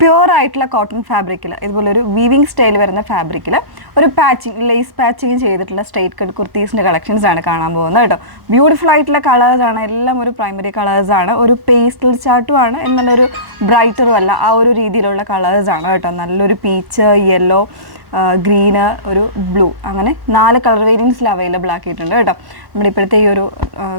Pure ആയിട്ടുള്ള cotton ഫാബ്രിക്കിൽ ഇതുപോലെ ഒരു വീവിംഗ് സ്റ്റൈൽ വരുന്ന ഫാബ്രിക്കിൽ ഒരു ലേസ് പാച്ചിങ് ചെയ്തിട്ടുള്ള സ്ട്രൈറ്റ് കട്ട് കുർത്തീസിൻ്റെ കളക്ഷൻസ് ആണ് കാണാൻ പോകുന്നത് കേട്ടോ. ബ്യൂട്ടിഫുൾ ആയിട്ടുള്ള കളേഴ്സാണ്, എല്ലാം ഒരു പ്രൈമറി കളേഴ്സാണ്, ഒരു പേസ്റ്റൽ ചാർട്ടുമാണ് എന്നുള്ളൊരു ബ്രൈറ്ററും അല്ല, ആ ഒരു രീതിയിലുള്ള കളേഴ്സാണ് കേട്ടോ. നല്ലൊരു പീച്ച്, യെല്ലോ, ഗ്രീന്, ഒരു ബ്ലൂ, അങ്ങനെ 4 കളർ വേരിയൻസിൽ അവൈലബിൾ ആക്കിയിട്ടുണ്ട് കേട്ടോ. നമ്മുടെ ഇപ്പോഴത്തെ ഈ ഒരു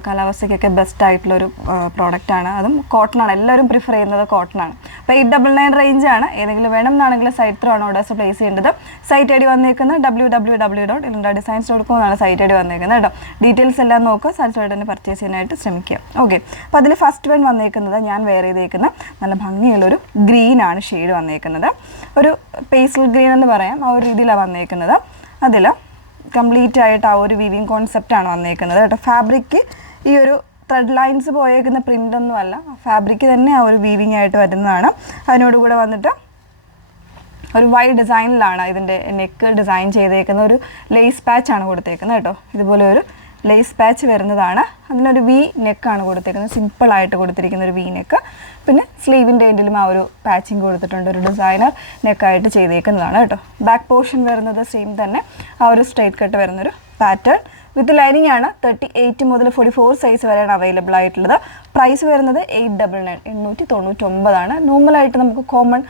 കാലാവസ്ഥയ്ക്കൊക്കെ ബെസ്റ്റ് ആയിട്ടുള്ളൊരു പ്രോഡക്റ്റാണ്. അതും കോട്ടണാണ്, എല്ലാവരും പ്രിഫർ ചെയ്യുന്നത് കോട്ടണാണ്. അപ്പോൾ 899 റേഞ്ചാണ്. ഏതെങ്കിലും വേണം എന്നാണെങ്കിൽ സൈറ്റ് ത്രൂ ആണ് ഓർഡേഴ്സ് പ്ലേസ് ചെയ്യേണ്ടത്. സൈറ്റ് ഐ ഡി വന്നേക്കുന്നത് www.ilindadesigns.com എന്നാണ് സൈറ്റ് ഐ ഡി വന്നേക്കുന്നത് കേട്ടോ. ഡീറ്റെയിൽസ് എല്ലാം നോക്കുക, സാറ്റിസ്ഫൈഡ് തന്നെ പർച്ചേസ് ചെയ്യാനായിട്ട് ശ്രമിക്കുക. ഓക്കെ, അപ്പോൾ അതിൽ ഫസ്റ്റ് വൺ വന്നേക്കുന്നത് ഞാൻ വെയർ ചെയ്തേക്കുന്ന നല്ല ഭംഗിയുള്ളൊരു ഗ്രീനാണ് ഷെയ്ഡ് വന്നേക്കുന്നത്. ഒരു പേസ്റ്റൽ ഗ്രീൻ എന്ന് പറയാം, ആ ഒരു രീതിയിലാണ് വന്നേക്കുന്നത്. അതിൽ കംപ്ലീറ്റ് ആയിട്ട് ആ ഒരു വീവിങ് കോൺസെപ്റ്റാണ് വന്നേക്കുന്നത് കേട്ടോ. ഫാബ്രിക്ക് ഈ ഒരു ത്രെഡ് ലൈൻസ് പോയേക്കുന്ന പ്രിൻ്റൊന്നും അല്ല, ഫാബ്രിക്ക് തന്നെ ആ ഒരു വീവിങ് ആയിട്ട് വരുന്നതാണ്. അതിനോടുകൂടെ വന്നിട്ട് ഒരു വൈഡ് ഡിസൈനിലാണ് ഇതിൻ്റെ നെക്ക് ഡിസൈൻ ചെയ്തേക്കുന്ന ഒരു ലേസ് പാച്ചാണ് കൊടുത്തേക്കുന്നത് കേട്ടോ. ഇതുപോലെ ഒരു ലേസ് പാച്ച് വരുന്നതാണ്. അതിനൊരു വി നെക്കാണ് കൊടുത്തേക്കുന്നത്, സിമ്പിളായിട്ട് കൊടുത്തിരിക്കുന്ന ഒരു വി നെക്ക്. പിന്നെ സ്ലീവിൻ്റെ എൻഡിലും ആ ഒരു പാച്ചിങ് കൊടുത്തിട്ടുണ്ട്, ഒരു ഡിസൈനർ നെക്കായിട്ട് ചെയ്തേക്കുന്നതാണ് കേട്ടോ. ബാക്ക് പോർഷൻ വരുന്നത് സെയിം തന്നെ, ആ ഒരു സ്ട്രൈറ്റ് കട്ട് വരുന്നൊരു പാറ്റേൺ വിത്ത് ലൈനിങ് ആണ്. 38 മുതൽ 44 സൈസ് വരെയാണ് അവൈലബിൾ ആയിട്ടുള്ളത്. പ്രൈസ് വരുന്നത് 899 നോർമലായിട്ട് നമുക്ക് കോമൺ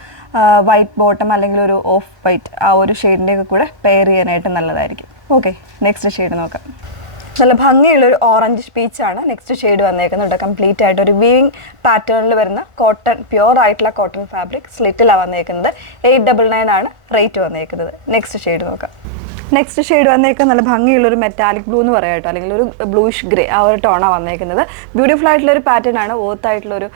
വൈറ്റ് ബോട്ടം അല്ലെങ്കിൽ ഒരു ഓഫ് വൈറ്റ് ആ ഒരു ഷെയ്ഡിൻ്റെയൊക്കെ കൂടെ പെയർ ചെയ്യാനായിട്ട് നല്ലതായിരിക്കും. ഓക്കെ, നെക്സ്റ്റ് ഷെയ്ഡ് നോക്കാം. നല്ല ഭംഗിയുള്ളൊരു ഓറഞ്ച് പീച്ചാണ് നെക്സ്റ്റ് ഷെയ്ഡ് വന്നേക്കുന്നത്. കംപ്ലീറ്റ് ആയിട്ട് ഒരു വീവിങ് പാറ്റേണിൽ വരുന്ന കോട്ടൺ, പ്യുവർ ആയിട്ടുള്ള കോട്ടൺ ഫാബ്രിക് സ്ലിറ്റിലാണ് വന്നേക്കുന്നത്. 899 ആണ് റേറ്റ് വന്നേക്കുന്നത്. നെക്സ്റ്റ് ഷെയ്ഡ് നോക്കാം. നെക്സ്റ്റ് ഷെയ്ഡ് വന്നേക്കുന്നത് നല്ല ഭംഗിയുള്ളൊരു മെറ്റാലിക് ബ്ലൂ എന്ന് പറയാം കേട്ടോ, അല്ലെങ്കിൽ ഒരു ബ്ലൂയിഷ് ഗ്രേ, ആ ഒരു ടോണാണ് വന്നേക്കുന്നത്. ബ്യൂട്ടിഫുൾ ആയിട്ടുള്ളൊരു പാറ്റേൺ ആണ്, വർത്ത് ആയിട്ടുള്ളൊരു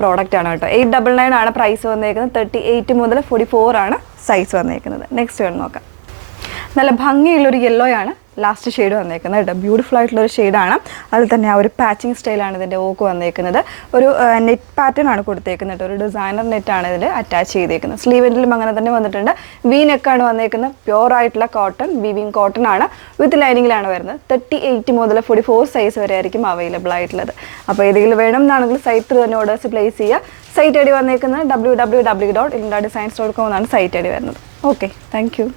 പ്രോഡക്റ്റ് ആണ് കേട്ടോ. 899 ആണ് പ്രൈസ് വന്നേക്കുന്നത്. 38 മുതൽ 44 ആണ് സൈസ് വന്നേക്കുന്നത്. നെക്സ്റ്റ് വേണം നോക്കാം. നല്ല ഭംഗിയുള്ളൊരു യെല്ലോ ആണ് ലാസ്റ്റ് ഷെയ്ഡ് വന്നേക്കുന്നത് കേട്ടോ. ബ്യൂട്ടിഫുൾ ആയിട്ടുള്ളൊരു ഷെയ്ഡാണ്. അതിൽ തന്നെ ആ ഒരു പാച്ചിങ് സ്റ്റൈലാണ് ഇതിൻ്റെ ഓക്ക് വന്നേക്കുന്നത്. ഒരു നെറ്റ് പാറ്റേൺ ആണ് കൊടുത്തേക്കുന്നത് കേട്ടോ. ഒരു ഡിസൈനർ നെറ്റാണ് ഇതിൽ അറ്റാച്ച് ചെയ്തേക്കുന്നത്. സ്ലീവെൻറ്റിലും അങ്ങനെ തന്നെ വന്നിട്ടുണ്ട്. വി നെക്കാണ് വന്നേക്കുന്നത്. പ്യുവർ ആയിട്ടുള്ള കോട്ടൺ, വീവിങ് കോട്ടൺ ആണ്, വിത്ത് ലൈനിങ്ങിലാണ് വരുന്നത്. 38 മുതൽ 44 സൈസ് വരെ ആയിരിക്കും അവൈലബിൾ ആയിട്ടുള്ളത്. അപ്പോൾ ഏതെങ്കിലും വേണം എന്നാണെങ്കിൽ സൈറ്റ് ത്രൂ തന്നെ ഓർഡേഴ്സ് പ്ലേസ് ചെയ്യുക. സൈറ്റ് ഐ ഡി വന്നേക്കുന്നത് www.ilindadesigns.com എന്നാണ് സൈറ്റ് ഐ ഡി വരുന്നത്. Okay, thank you.